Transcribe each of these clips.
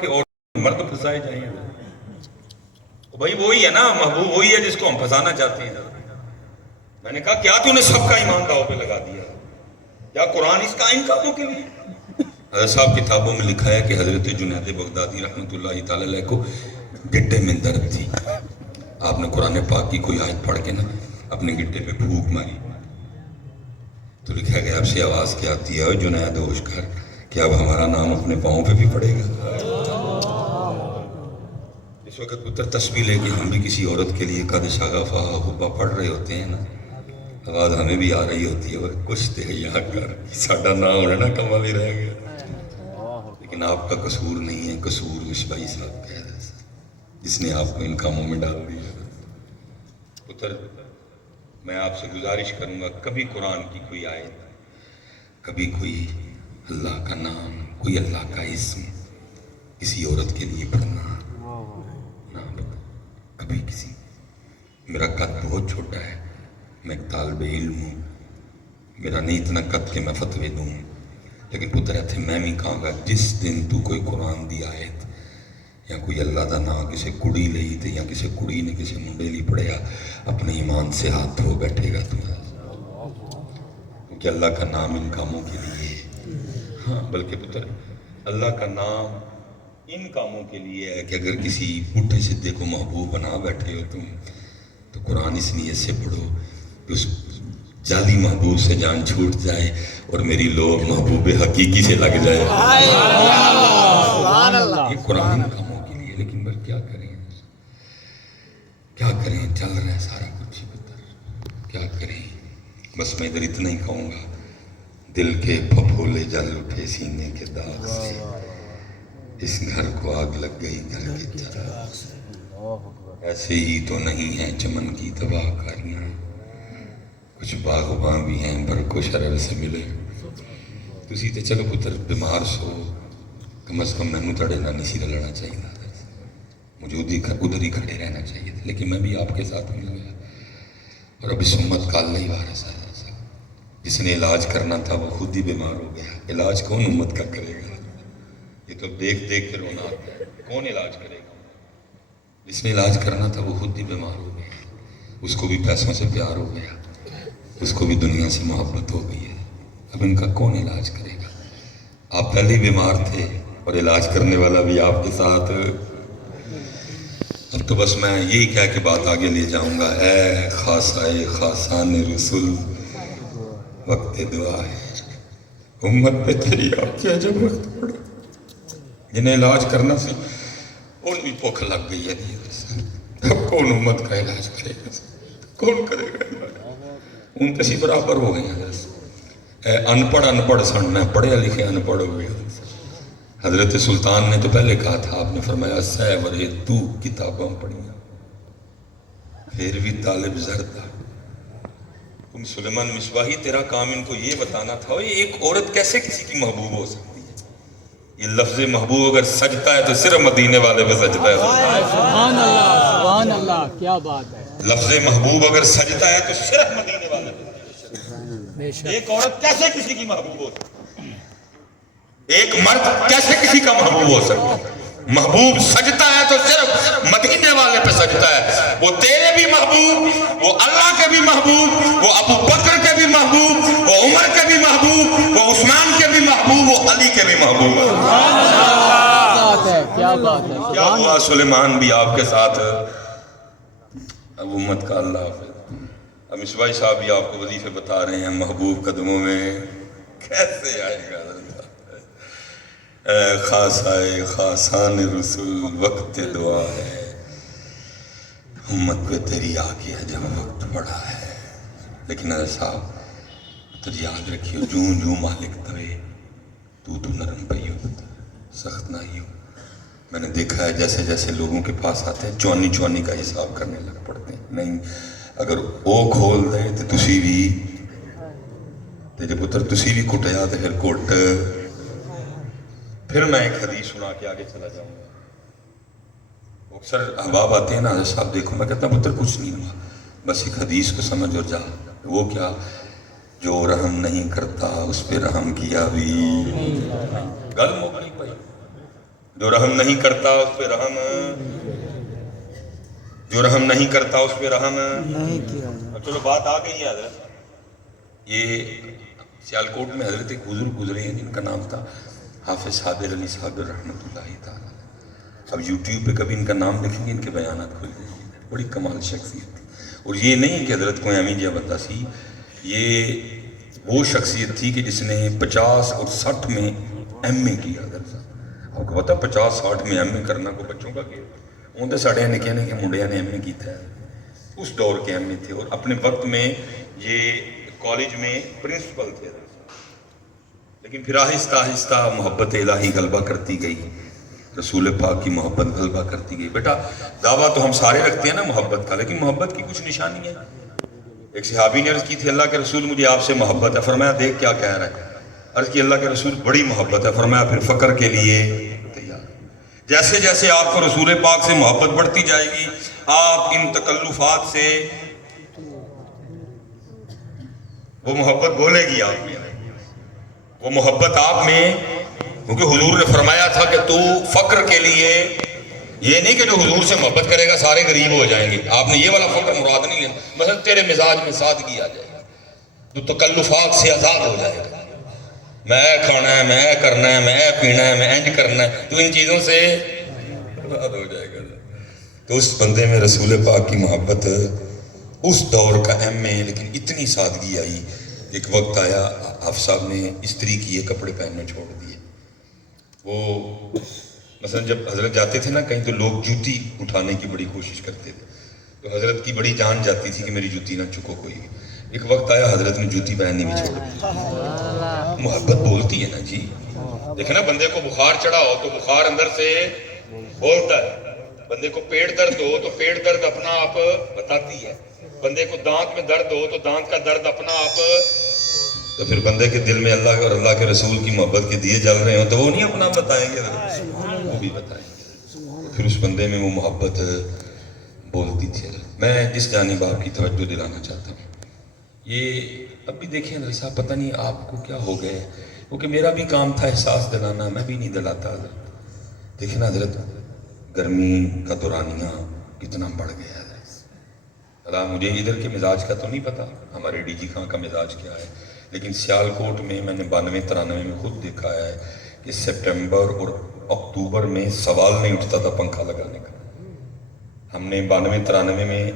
کہ اور مرد پھنسائے جائیں گے تو بھائی وہی ہے نا، محبوب وہی ہے جس کو ہم پھنسانا چاہتے ہیں۔ میں نے کہا کیا تو نے سب کا ایمان داؤ پہ لگا دیا؟ کیا قرآن اس کا ان کاموں کے لیے؟ حضرت صاحب کتابوں میں لکھا ہے کہ حضرت جنید بغدادی رحمۃ اللہ تعالی علیہ کو گٹے میں درد تھی۔ آپ نے قرآن پاک کی کوئی آیت پڑھ کے نا اپنے گٹے پہ پھونک ماری تو لکھا گیا اب سے آواز کیا آتی ہے جنید ہوش کر کہ اب ہمارا نام اپنے پاؤں پہ بھی پڑے گا۔ اس وقت پتر تسبیح لے کے ہم بھی کسی عورت کے لیے قد شغفہ حبہ پڑھ رہے ہوتے ہیں نا، آواز ہمیں بھی آ رہی ہوتی ہے کچھ تے یہاں کر ساڈا نام ہونا نا کمال ہی رہ گیا۔ لیکن آپ کا قصور نہیں ہے، قصور مصباحی صاحب کا ہے جس نے آپ کو ان کاموں میں ڈال دیا۔ پتر میں آپ سے گزارش کروں گا کبھی قرآن کی کوئی آیت، کبھی کوئی اللہ کا نام، کوئی اللہ کا اسم کسی عورت کے لیے پڑھنا نہ، کبھی کسی۔ میرا قد بہت چھوٹا ہے، میں ایک طالب علم ہوں، میرا نہیں اتنا قد کہ میں فتوے دوں، لیکن پتر اتھے میں بھی کہاں گا جس دن تو کوئی قرآن دی آیت یا کوئی اللہ دا نام کسی کڑی لئی تے یا کسی کڑی نے کسی منڈے لی پڑھیا اپنے ایمان سے ہاتھ دھو بیٹھے گا تو، کیونکہ اللہ کا نام ان کاموں کے لیے، ہاں بلکہ پتر اللہ کا نام ان کاموں کے لیے ہے کہ اگر کسی پٹھے سدھے کو محبوب بنا بیٹھے ہو تم تو قرآن اس نیت سے پڑھو کہ اس جعلی محبوب سے جان چھوٹ جائے اور میری لوگ محبوب حقیقی سے لگ جائے۔ یہ قرآن ان کاموں کے لیے، لیکن بس کیا کریں، کیا کریں، چل رہا ہے سارا کچھ ہی پتر، کیا کریں۔ بس میں ادھر اتنا ہی کہوں گا، دل کے پھپھولے جل اٹھے سینے کے داغ سے، اس گھر کو آگ لگ گئی گھر کے چراغ سے، ایسے ہی تو نہیں ہیں چمن کی تباہ کاریاں، کچھ باغباں بھی ہیں برق و شرر سے ملے۔ تسی تے چلو پتر بیمار سو، کم از کم میں تڑے نہ نہیں سی رلنا چاہیے، مجھے ادھر ہی کھڑے رہنا چاہیے تھا، لیکن میں بھی آپ کے ساتھ مل گیا۔ اور اب اس امت کا اللہ ہی وارث ہے، جس نے علاج کرنا تھا وہ خود ہی بیمار ہو گیا، علاج کون امت کا کرے گا؟ یہ تو دیکھ دیکھ کے رونا آتا ہے، کون علاج کرے گا؟ جس نے علاج کرنا تھا وہ خود ہی بیمار ہو گیا، اس کو بھی پیسوں سے پیار ہو گیا، اس کو بھی دنیا سے محبت ہو گئی ہے، اب ان کا کون علاج کرے گا؟ آپ پہلے ہی بیمار تھے اور علاج کرنے والا بھی آپ کے ساتھ۔ اب تو بس میں یہی کہہ کے بات آگے لے جاؤں گا، اے خاصائے خاصان رسول وقت دعا ہے، امت پہ تیری آپ کی عجب وقت پڑا، جنہیں علاج کرنا سی ان بھی بھوک لگ گئی ہے، اب کون امت کا علاج کرے گا؟ کون کرے گا علاج؟ ان کسی برابر ہو گئی ہیں، اے ان پڑھ سن، میں پڑھے لکھے ان پڑھ ہو گیا۔ حضرت سلطان نے تو پہلے کہا تھا، آپ نے فرمایا سہ ورے تو کتاباں پڑھیاں پھر بھی طالب زردہ۔ تم سلیمان مصباحی تیرا کام ان کو یہ بتانا تھا ایک عورت کیسے کسی کی محبوب ہو سکتی ہے؟ یہ لفظ محبوب اگر سجتا ہے تو صرف مدینے والے پہ سجتا ہے۔ سبحان اللہ، سبحان اللہ، کیا بات ہے۔ لفظ محبوب اگر سجتا ہے تو صرف مدینے والے پہ سجتا ہے۔ ایک عورت کیسے کسی کی محبوب ہو سکتی ہے؟ ایک مرد کیسے کسی کا محبوب ہو سکتا ہے؟ محبوب سجتا ہے تو صرف مدینے والے پہ سجتا ہے۔ وہ تیرے بھی محبوب، وہ اللہ کے بھی محبوب، وہ ابو بکر کے بھی محبوب، وہ عمر کے بھی محبوب، وہ عثمان کے بھی محبوب، وہ علی کے بھی محبوب۔ کیا بات ہے، کیا ہوا سلیمان بھی آپ کے ساتھ؟ اب امت کا اللہ حافظ۔ اب مصباحی صاحب بھی آپ کو وظیفے بتا رہے ہیں، محبوب قدموں میں کیسے آئے گا؟ اے خاصائے خاصان رسول وقت دعا ہے، امت پہ تیری آگے جب وقت پڑا ہے۔ لیکن اے صاحب تو یاد رکھیو، جوں جوں مالک توے تو نرم پئی ہو، سخت نہ ہی ہو۔ میں نے دیکھا ہے جیسے جیسے لوگوں کے پاس آتے ہیں چوانی چوانی کا حساب کرنے لگ پڑتے ہیں، نہیں اگر وہ کھول دے تو تسی بھی تیرے پتر تسی بھی کٹیا تو پھر کٹ۔ پھر میں ایک حدیث سنا کے آگے چلا جاؤں گا۔ اکثر احباب آتے ہیں نا، حضرت صاحب دیکھو، میں کہتا ہوں پتر کچھ نہیں ہوا، بس ایک حدیث کو سمجھ اور جا۔ وہ کیا؟ جو رحم نہیں کرتا اس پہ رحم کیا بھی گل مک نہیں پائی۔ جو رحم نہیں کرتا اس پہ رحم، جو رحم نہیں کرتا اس پہ رحم نہیں کیا۔ چلو بات آ گئی ہے حضرت، یہ سیالکوٹ میں حضرت ایک بزرگ گزرے ہیں جن کا نام تھا حافظ صابر علی صابر رحمۃ اللہ تعالیٰ۔ اب یوٹیوب پہ کبھی ان کا نام لکھیں گے ان کے بیانات کھل جائیں گے، بڑی کمال شخصیت تھی۔ اور یہ نہیں کہ حضرت کو امی جا بندہ سی، یہ وہ شخصیت تھی کہ جس نے 50 اور 60 میں ایم اے کیا۔ حضرت صاحب آپ کو پتا 50 60 میں ایم اے کرنا کوئی بچوں کا کیا، ان تو ساڑھے نکے نکے منڈیا نے ایم اے کیتا ہے، اس دور کے ایم اے تھے، اور اپنے وقت میں یہ کالج میں پرنسپل تھے۔ لیکن پھر آہستہ آہستہ محبت الہی غلبہ کرتی گئی، رسول پاک کی محبت غلبہ کرتی گئی۔ بیٹا دعویٰ تو ہم سارے رکھتے ہیں نا محبت کا، لیکن محبت کی کچھ نشانی ہے۔ ایک صحابی نے عرض کی تھی اللہ کے رسول مجھے آپ سے محبت ہے، فرمایا دیکھ کیا کہہ رہا ہے۔ عرض کی اللہ کے رسول بڑی محبت ہے، فرمایا پھر فقر کے لیے تیار۔ جیسے جیسے آپ کو رسول پاک سے محبت بڑھتی جائے گی، آپ ان تکلفات سے وہ محبت بولے گی آپ میں، وہ محبت آپ میں، کیونکہ حضور نے فرمایا تھا کہ تو فقر کے لیے، یہ نہیں کہ جو حضور سے محبت کرے گا سارے غریب ہو جائیں گے، آپ نے یہ والا فقر مراد نہیں لینا، مثلا تیرے مزاج میں سادگی آ جائے گی، تو تکلفات سے آزاد ہو جائے گا، میں کھانا ہے، میں کرنا ہے، میں پینا ہے، میں انج کرنا ہے، تو ان چیزوں سے آزاد ہو جائے گا۔ تو اس بندے میں رسول پاک کی محبت اس دور کا ایم اے، لیکن اتنی سادگی آئی، ایک وقت آیا آپ صاحب نے استری کیے کپڑے پہننے چھوڑ دیے۔ وہ مثلا جب حضرت جاتے تھے نا کہیں تو لوگ جوتی اٹھانے کی بڑی کوشش کرتے تھے، تو حضرت کی بڑی جان جاتی تھی کہ میری جوتی نہ چکو کوئی بھی۔ ایک وقت آیا حضرت نے جوتی پہننی بھی چھوڑ دی۔ محبت بولتی ہے نا جی، دیکھیں نا بندے کو بخار چڑھا ہو تو بخار اندر سے بولتا ہے، بندے کو پیٹ درد ہو تو پیٹ درد اپنا آپ بتاتی ہے، بندے کو دانت میں درد ہو تو دانت کا درد اپنا آپ، تو پھر بندے کے دل میں اللہ اور اللہ کے رسول کی محبت کے دیے جل رہے ہوں تو وہ نہیں اپنا بتائیں گے، وہ بھی بتائیں گے۔ پھر اس بندے میں وہ محبت بولتی تھی۔ میں اس جانب آپ کی توجہ دلانا چاہتا ہوں، یہ اب بھی دیکھیں حضرت صاحب پتہ نہیں آپ کو کیا ہو گئے، کیونکہ میرا بھی کام تھا احساس دلانا، میں بھی نہیں دلاتا حضرت۔ دیکھیں نا حضرت گرمی کا دورانیہ کتنا بڑھ گیا ہے۔ مجھے ادھر کے مزاج کا تو نہیں پتا، ہمارے ڈی جی خان کا مزاج کیا ہے، لیکن سیالکوٹ میں میں نے 92-93 میں خود دیکھا ہے کہ سپٹمبر اور اکتوبر میں سوال نہیں اٹھتا تھا پنکھا لگانے کا۔ ہم نے 92-93 میں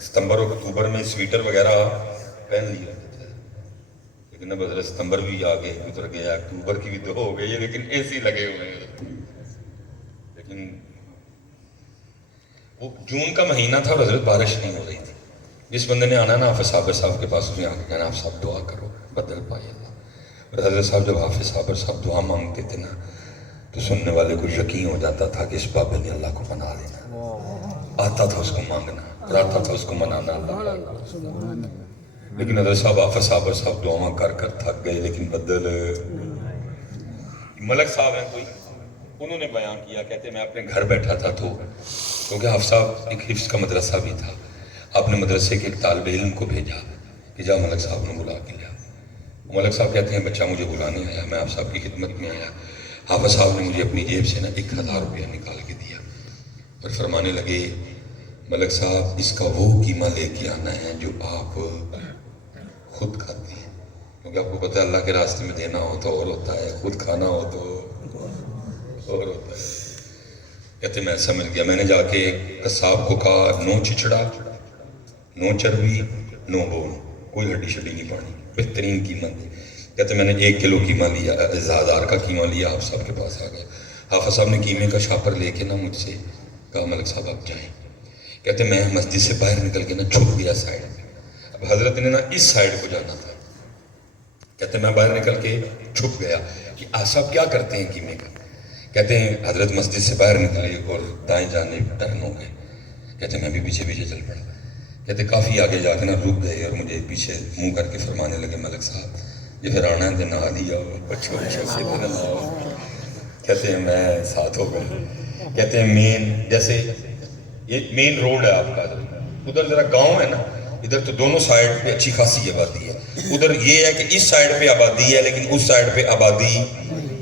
ستمبر اور اکتوبر میں سویٹر وغیرہ پہن لیا تھا، لیکن اب حضرت ستمبر بھی آگے گزر گیا، اکتوبر کی بھی تو ہو گئی ہے، لیکن اے سی لگے ہوئے ہیں۔ لیکن وہ جون کا مہینہ تھا اور حضرت بارش نہیں ہو رہی تھی۔ جس بندے نے آنا نا حافظ صاحب کے پاس، اس نے آ کے کہنا آپ صاحب دعا کرو بدل پائے اللہ۔ اور حضرت صاحب جب حافظ صاحب دعا مانگتے تھے نا تو سننے والے کو یقین ہو جاتا تھا کہ اس بابے نے اللہ کو بنا لینا، آتا تھا اس کو مانگنا اور آتا تھا اس کو منانا اللہ۔ لیکن حضرت صاحب حافظ صاحب دعا کر کر تھک گئے، لیکن بدل ملک صاحب ہیں کوئی، انہوں نے بیان کیا، کہتے میں اپنے گھر بیٹھا تھا تو کیونکہ حافظ صاحب ایک حفظ کا مدرسہ بھی تھا، آپ نے مدرسے کے ایک طالب علم کو بھیجا کہ جا ملک صاحب نے بلا کے لیا۔ ملک صاحب کہتے ہیں بچہ مجھے بلانے آیا، میں آپ صاحب کی خدمت میں آیا، حافظ صاحب نے مجھے اپنی جیب سے نا 1000 روپیہ نکال کے دیا اور فرمانے لگے ملک صاحب اس کا وہ قیمہ لے کے آنا ہے جو آپ خود کھاتے ہیں، کیونکہ آپ کو پتہ ہے اللہ کے راستے میں دینا ہو تو اور ہوتا ہے، خود کھانا ہو تو اور ہوتا ہے۔ کہتے میں ایسا مل گیا، میں نے جا کے قصاب کو کہا نو چچڑا، نو چربی، نو بون، کوئی ہڈی شڈی نہیں پانی، بہترین قیمت دی۔ کہتے میں نے 1 کلو قیمہ لیا، 1000 کا قیمہ لیا، حافظ صاحب کے پاس آ گیا، حافظ صاحب نے قیمے کا شاپر لے کے نا مجھ سے کہا ملک صاحب آپ جائیں۔ کہتے میں مسجد سے باہر نکل کے نا چھپ گیا سائڈ میں، اب حضرت نے نا اس سائڈ کو جانا تھا، کہتے میں باہر نکل کے چھپ گیا کہ آپ صاحب کیا کرتے ہیں قیمے کا؟ کہتے ہیں حضرت مسجد سے باہر نکلے اور دائیں جانے ٹرن ہو گئے، کہتے میں بھی پیچھے پیچھے چل پڑا، کہتے کافی آگے جا کے نا رک گئے اور مجھے پیچھے منہ کر کے فرمانے لگے ملک صاحب یہ پھر آنا ہے نہا لیا بچوں سے نہاؤ۔ کہتے ہیں میں ساتھ ہو گئے، کہتے ہیں مین جیسے یہ مین روڈ ہے آپ کا، ادھر ذرا گاؤں ہے نا، ادھر تو دونوں سائڈ پہ اچھی خاصی آبادی ہے، ادھر یہ ہے کہ اس سائڈ پہ آبادی ہے لیکن اس سائڈ پہ آبادی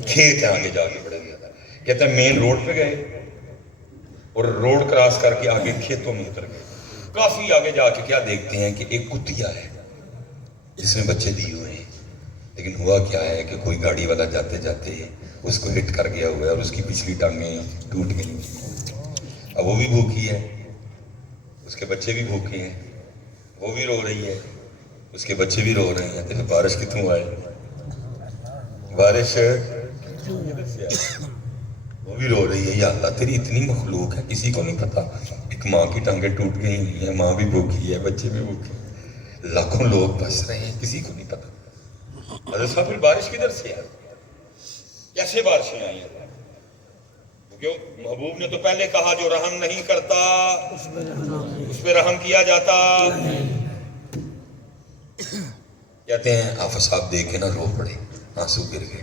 کھیت ہے آگے جا کے بڑے زیادہ۔ کہتے ہیں مین روڈ پہ گئے اور روڈ کراس کر کے آگے کھیتوں میں اتر گئے. کافی آگے جا کے کیا دیکھتے ہیں کہ ایک کتیا ہے جس میں بچے دیے ہوئے ہیں. لیکن ہوا کیا ہے کہ کوئی گاڑی والا جاتے جاتے اس کو ہٹ کر گیا ہوا ہے اور اس کی پچھلی ٹانگیں ٹوٹ گئی. اب وہ بھی بھوکی ہے, اس کے بچے بھی بھوکے ہیں, وہ بھی رو رہی ہے, اس کے بچے بھی رو رہے ہیں. تو بارش کتوں آئے, بارش وہ بھی رو رہی ہے. یا اللہ تیری اتنی مخلوق ہے, کسی کو نہیں پتا. ایک ماں کی ٹانگیں ٹوٹ گئی ہوئی ہیں, ماں بھی بھوکی ہے, بچے بھی بھوکے ہیں, لاکھوں لوگ بس رہے ہیں, کسی کو نہیں پتا. حضرت صاحب پھر بارش کدھر سے آئی, کیسے بارشیں آئی ہیں؟ کیونکہ محبوب نے تو پہلے کہا جو رحم نہیں کرتا اس پہ رحم کیا جاتا. کہتے ہیں حافظ صاحب دیکھ کے نا رو پڑے, آنسو گر گئے.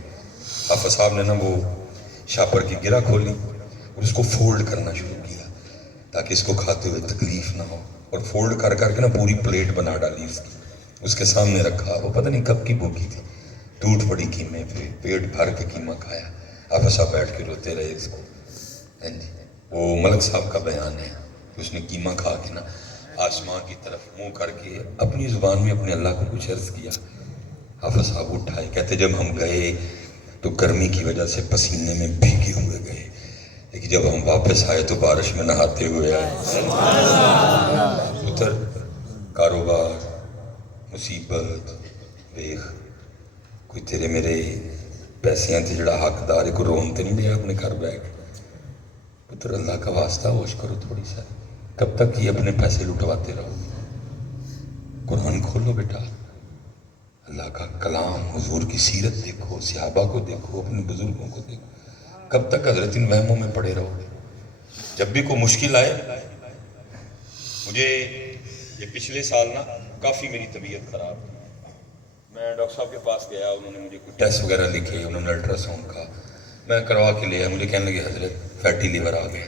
حافظ صاحب نے نا وہ شاپر کی گرہ کھولی اور اس کو فولڈ کرنا شروع کیا تاکہ اس کو کھاتے ہوئے تکلیف نہ ہو, اور فولڈ کر کر کے نا پوری پلیٹ بنا ڈالی اس کی, اس کے سامنے رکھا. وہ پتہ نہیں کب کی بھوکی تھی, ٹوٹ پڑی قیمے پہ, پیٹ بھر کے قیمہ کھایا. حافظ صاحب بیٹھ کے روتے رہے اس کو. وہ ملک صاحب کا بیان ہے, اس نے قیمہ کھا کے نا آسمان کی طرف منہ کر کے اپنی زبان میں اپنے اللہ کو کچھ عرض کیا. حافظ صاحب اٹھائے, کہتے جب ہم گئے تو گرمی کی وجہ سے پسینے میں بھیگے ہوئے گئے, لیکن جب ہم واپس آئے تو بارش میں نہاتے ہوئے آئے. اتر کاروبار مصیبت ویخ, کوئی تیرے میرے پیسیاں تھے جڑا حقدار ہے, کوئی رون تے نہیں دیا اپنے گھر بیٹھ. پتر اللہ کا واسطہ ہوش کرو تھوڑی سا, کب تک یہ اپنے پیسے لٹواتے رہو. قرآن کھولو بیٹا, اللہ کا کلام, حضور کی سیرت دیکھو, صحابہ کو دیکھو, اپنے بزرگوں کو دیکھو. کب تک حضرت ان وہموں میں پڑے رہو گے؟ جب بھی کوئی مشکل آئے. مجھے یہ پچھلے سال نا کافی میری طبیعت خراب تھی, میں ڈاکٹر صاحب کے پاس گیا, انہوں نے مجھے کچھ ٹیسٹ وغیرہ لکھے, انہوں نے الٹرا ساؤنڈ کا میں کروا کے لیا. مجھے کہنے لگے حضرت فیٹی لیور آ گیا.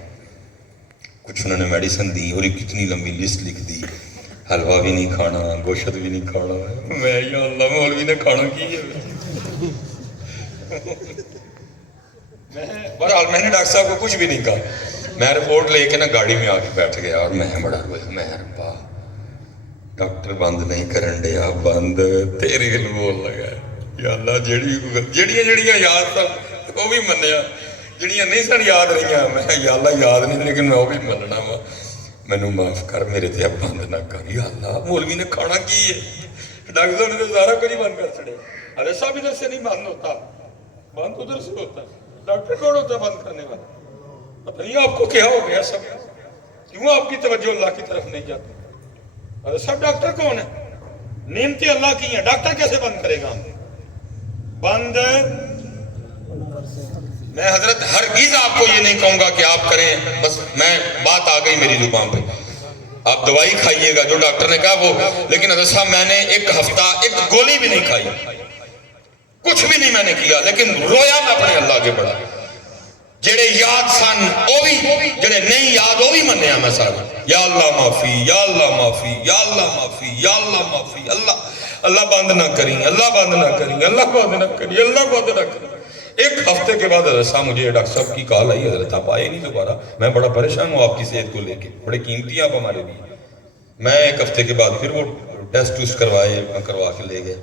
کچھ انہوں نے میڈیسن دی اور ایک کتنی لمبی لسٹ لکھ دی, حلوہ بھی نہیں کھانا, گوشت بھی نہیں کھانا. میں یا اللہ مولوی نے کھانا کی ہے. بہرحال میں نے ڈاکٹر صاحب کو کچھ بھی نہیں کہا. میں رپورٹ لے کے نا گاڑی میں آ کے بیٹھ گیا اور میں بڑا رویا. میں ربا ڈاکٹر بند نہیں کرن دیا, بند تیرے گل بول لگا. یا اللہ جڑیاں یاد تھا وہ بھی منیا, جڑیاں نہیں سن یاد رہیاں میں یا اللہ یاد نہیں, لیکن میں وہ بھی مننا وا. مینوں معاف کر, میرے تے اب بند نہ کر. یا اللہ مولوی نے کھانا کی ہے, ڈاکٹر صاحب نے تو سارا کچھ بند کر چھڑے. ارے صاحب ادھر سے نہیں بند ہوتا, بند ادھر سے ہوتا ہے. ڈاکٹر کون ہوتا ہے بند کرنے والا؟ پتہ نہیں آپ کو کیا ہو گیا سب, کیوں آپ کی توجہ اللہ کی طرف نہیں جاتی؟ ارے صاحب ڈاکٹر کون ہے؟ نعمتیں اللہ کی ہیں, ڈاکٹر کیسے بند کرے گا؟ بند میں حضرت ہرگز آپ کو یہ نہیں کہوں گا کہ آپ کریں, بس میں بات آ گئی میری زبان پہ, آپ دوائی کھائیے گا جو ڈاکٹر نے کہا وہ. لیکن حضرت صاحب میں نے ایک ہفتہ ایک گولی بھی نہیں کھائی, کچھ بھی نہیں میں نے کیا, لیکن رویا میں اپنے اللہ کے بڑا. جڑے یاد سن وہ بھی, جڑے نہیں یاد وہ بھی منیا میں سارے. یا اللہ معافی, یا اللہ معافی, یا اللہ معافی, یا اللہ معافی. اللہ بند نہ کریں, اللہ بند نہ کریں, اللہ بند نہ کریں, اللہ بند نہ کریں. ایک ہفتے کے بعد حضرت صاحب مجھے ڈاکٹر صاحب کی کال آئی, حضرت آپ آئے نہیں دوبارہ, میں بڑا پریشان ہوں آپ کی صحت کو لے کے, بڑے قیمتی آپ ہمارے لیے. میں ایک ہفتے کے بعد پھر وہ ٹیسٹ کروائے, میں کروا کے لے گئے.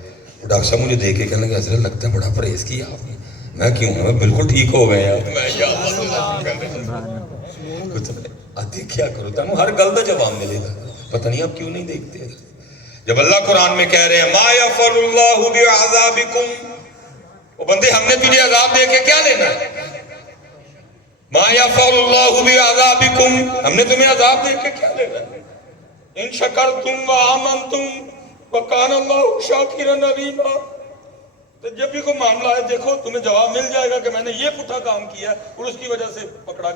ڈاکٹر صاحب مجھے دیکھ کے کہنے لگے حضرت لگتا ہے بڑا پرہیز کیا آپ نے. میں کیوں میں بالکل ٹھیک ہو گئے آپ. دیکھیا کرو تمہیں ہر گل کا جواب ملے گا, پتہ نہیں آپ کیوں نہیں دیکھتے. جب اللہ قرآن میں کہہ رہے ہیں ما یفعل اللہ بعذابکم, وہ بندے ہم نے تجھے عذاب دے کے کیا لینا ہے؟ ما یفعل اللہ بعذابکم, ہم نے تمہیں عذاب دے کے کیا لینا ہے؟ ان شکرتم وآمنتم وکان اللہ شاکرا علیما. تو جب بھی کوئی معاملہ ہے دیکھو تمہیں جواب مل جائے گا کہ میں نے یہ پٹھا کام کیا اور اس کی وجہ سے پکڑا